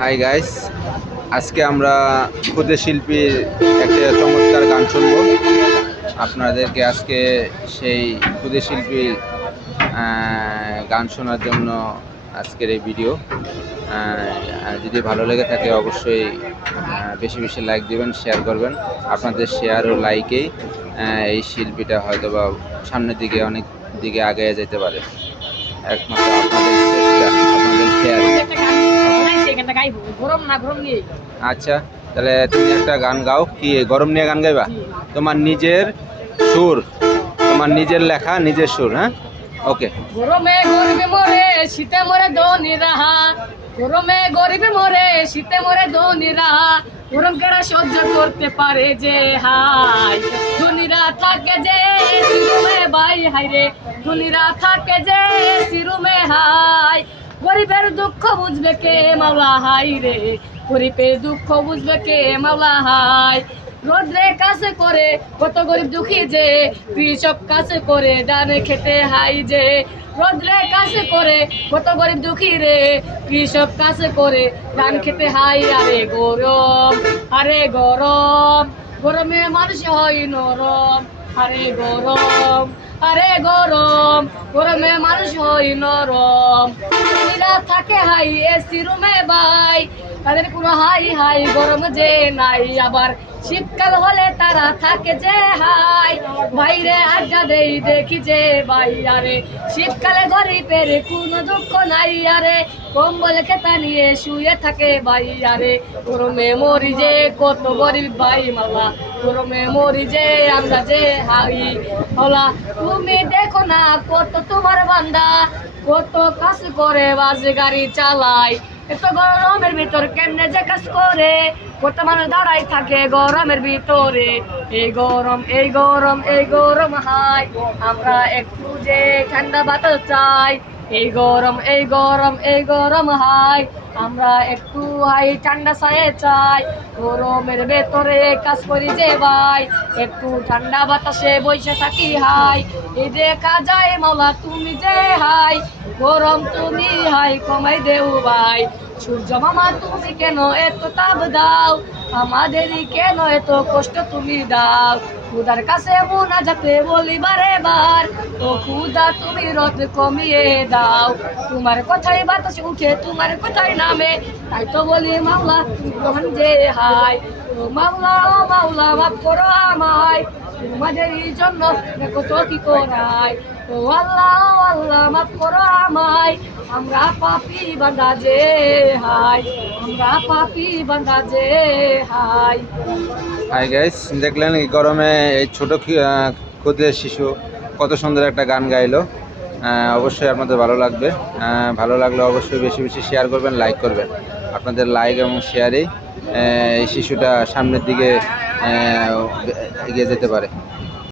Hi guys, আজকে আমরা ক্ষুদে শিল্পীর একটা চমৎকার গান শুনবো। আপনাদেরকে আজকে সেই ক্ষুদে শিল্পীর গান শোনার জন্য আজকের এই ভিডিও। যদি ভালো লেগে থাকে অবশ্যই বেশি বেশি লাইক দিবেন, শেয়ার করবেন। আপনাদের শেয়ার ও লাইকেই এই শিল্পীটা হয়তো বা সামনের দিকে অনেক দিকে আগে যেতে পারে। একমাত্র আপনাদের চেষ্টা, আপনাদের শেয়ার। আচ্ছা, তাহলে তুমি একটা গান গাও। কি গরম নিয়ে গান গাইবা? তোমার নিজের সুর, তোমার নিজের লেখা, নিজের সুর। হ্যাঁ, ওকে। গরমে গরিবে মরে, শীতে মরে ধনী রাহা। গরমে গরিবে মরে, শীতে মরে ধনী রাহা। গরম কেড়া সহ্য করতে পারে যে হাই। ধনীরা থাকে যে সিরুমে বাই হাই রে, ধনীরা থাকে যে সিরুমে হাই। গরিবের দুঃখ বুঝবে কে মাওলা হাই রে, গরিবের দুঃখ বুঝবে কে মাওলা হাই। রোদ্রে কাছে করে কত গরিব দুঃখী যে, কৃষক কাছে করে দানে খেতে হাই যে। রোদ্রে কাছে করে কত গরিব দুঃখী রে, কৃষক কাছে করে ধান খেতে হাই। আরে গরম, আরে গরম, গরমে মানুষ হয় নরম। আরে গরম, আরে গরম, গরমে মানুষ হয় নরম। ধনীরা থাকে হাই এসি রুমে বাই, তাদের কোনো হাই হাই গরম যে নাই। আবার শীতকাল হলে তারা থাকে যে হাই, বাইরে আড্ডা দেই দেখি যে ভাই। আরে শীতকালে গরিবের কোনো দুঃখ নাই। আরে কম্বল খেতা নিয়ে শুয়ে থাকে ভাই। আরে গরমে মরি যে কত গরিব ভাই মাওলা, গরমে মরি যে আমরা যে হাই। মাওলা তুমি দেখো না কত তোমার বান্দা, কত কাজ করে বাজে গাড়ি চালায়। এত গরমের ভিতর কেমনে যে কাজ করে, কত মানুষ দাঁড়াই থাকে গরমের ভিতরে। এই গরম, এই গরম, এই গরম হাই, আমরা একটু যে ঠান্ডা বাতাস চাই। এই গরম, এই গরম, এই গরম হাই, আমরা একটু হাই ঠান্ডা ছায়ে চাই। গরমের ভেতরে কাজ করি যে ভাই, একটু ঠান্ডা বাতাসে বসে থাকি হাই। এই দেখা যায় মাওলা তুমি যে হাই, গরম তুমি হাই কমাই দেও ভাই। সূর্য মামা তুমি কেন এত তাপ দাও, আমাদেরই কেন এত কষ্ট তুমি দাও। খুদার কাছে মুনাজাতে বলি বারে বার, ও খুদা তুমি রোদ কমিয়ে দাও। তোমার কথাই বাতাসে উঠে, তোমার কথাই নামে, তাই তো বলি মাওলা তুমি যে হাই। ও মাওলা, ও মাওলা মাফ করো আমায়, তোমাদেরই জন্য দেখো তো কি করাই। ও আল্লাহ, ও আল্লাহ মাফ করো আমায়, আমরা পাপী বান্দা যে হাই, আমরা পাপী বান্দা যে হাই। হাই গাইস, দেখলেন এই গরমে এই ছোট ক্ষুদে শিশু কত সুন্দর একটা গান গাইলো। অবশ্যই আপনাদের ভালো লাগবে। ভালো লাগলে অবশ্যই বেশি বেশি শেয়ার করবেন, লাইক করবেন। আপনাদের লাইক এবং শেয়ারেই এই শিশুটা সামনের দিকে এগিয়ে যেতে পারে।